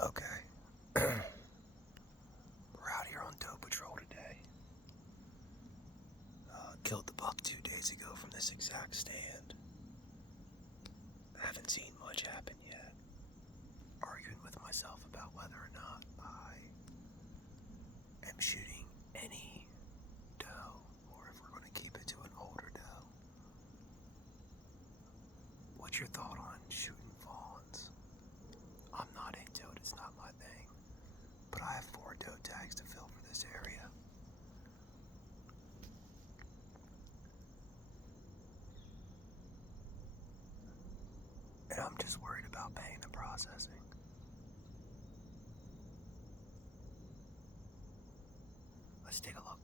Okay. We're out here on doe patrol today. Killed the buck 2 days ago from this exact stand. Haven't seen much happen yet. Arguing with myself about whether or not I am shooting any doe or if we're going to keep it to an older doe. What's your thought on shooting fawns? I'm not into it, it's not my thing. But I have 4 doe tags to fill for this area. And I'm just worried about paying the processing. Let's take a look.